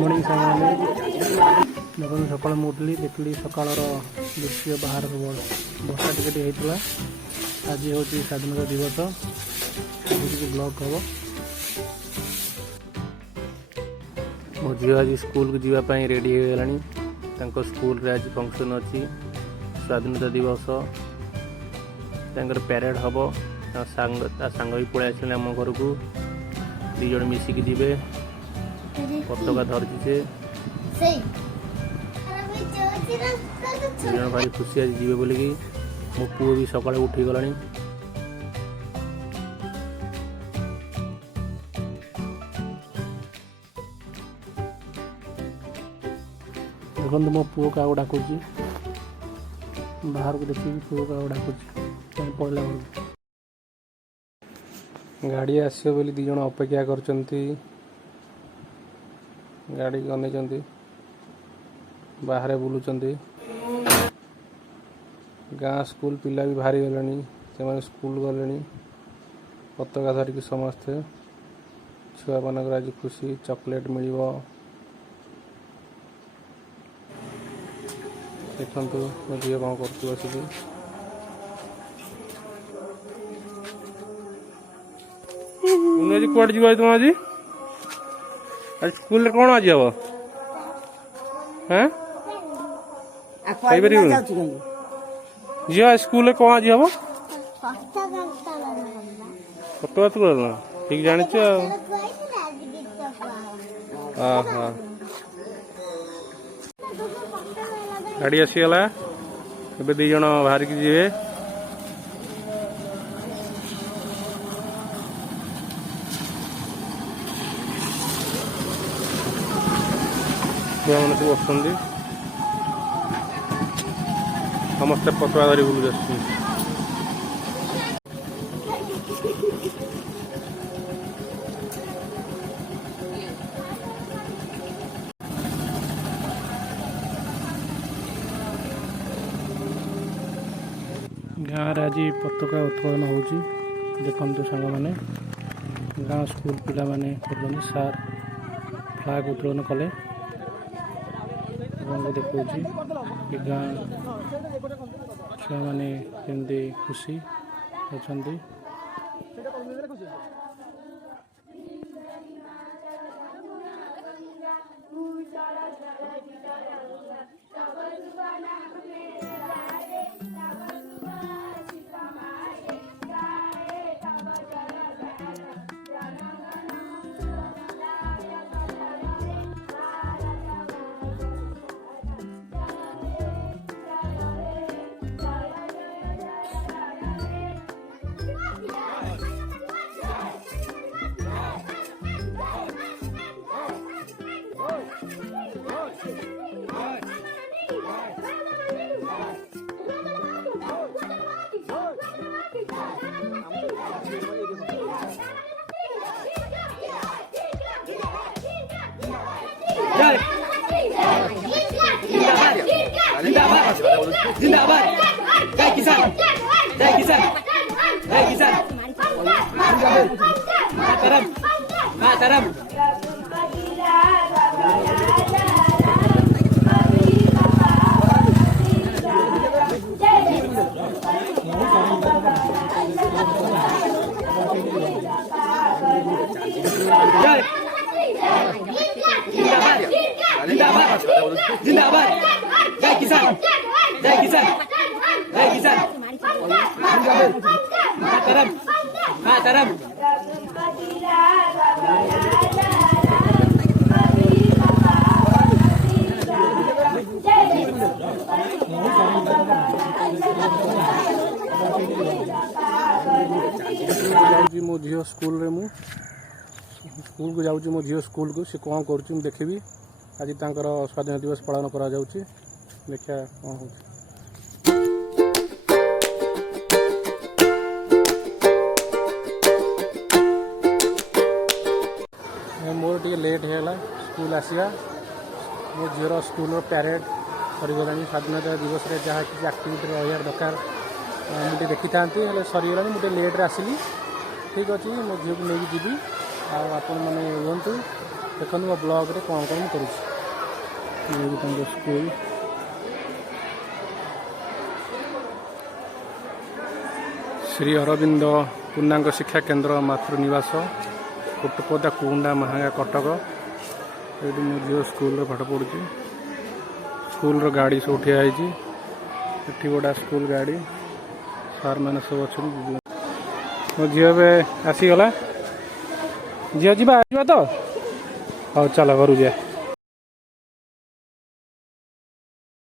Morning देखो सकाल मुठली देखली सकाल दृश्य बाहर वर्षा टिके होता आज हूँ स्वाधीनता दिवस ब्लॉग हम मो झील आज स्कूल को जीवाई रेडी हो गला स्कूल रे आज फंक्शन अच्छी स्वाधीनता दिवस पैरेड हम सांग भी पलि आस आम घर को दीज मिसिकी जी पताका धरती से भारी खुशी आज जीवे बोलिकी मो पुओ भी सकाଳେ उठी गला देखो मो पुओ क्या डाकुची बाहर को देखिए पुओ क्या डाकुची पड़ला गाड़ी आसो बोली दी जन अपेक्षा करचंती गाड़ी अनेचंती बाहर बुलूचंती गाँ स्कूल पिला भी बाहरी गले से स्कूल गले पताका धरिकी समस्ते छुआ मानक आज खुशी चॉकलेट मिल देखु मो झील कौन कर बसिकी कौट जी तुम आज आज स्कूल रे कौन आज हम झील स्कूल रे कौन आज हम पताका तुला ठीक जान गाड़ी आसीगला ए दी जन बाहर की जी मैंने सब बसुँच समस्ते पताका धरी बुलू गाँव आज पताका उत्तोलन हो देखु सांग मैंने गाँव स्कूल पिला माने सार फ्लैग उत्तोलन कले देखा गाँ छुआ मैंने केमती खुशी अच्छा जिंदाबाद जय किसान जय किसान जय किसान मातरम मातरम जिंदाबाद जिंदाबाद जय किसान जय किसान जय किसान मातरम मातरम मो झील स्कूल रे मु स्कूल को जाऊँ मो झील स्कूल को सी कौन कर देखी आज तांकर स्वाधीनता दिवस पालन करा जाउची देखा कौन हो मोर टे लेट है स्कूल आसिया मो झील स्कूल पैरेड सरीगलानी स्वाधीनता दिवस रे जहाँ किसी आक्टिविटी रहा दरकार मुझे देखी था सरीगला मुझे लेट्रे आसली ठीक अच्छे मो झील को लेकिन जी आपण मैंने रुहतु देखो मो ब्लॉग रे कौन कौन करुँच स्कूल श्री अरविंद पूर्णांग शिक्षा केन्द्र मातृनिवास कोटपदा कुंडा महांगा कटक ये मो झील स्कूल पाठ पढ़ुची स्कूल गाड़ी सब ठियाई ये गोटा स्कूल गाड़ी सार मैंने सब अच्छे मो झील आसीगला झील जा तो हाँ चल घर जा।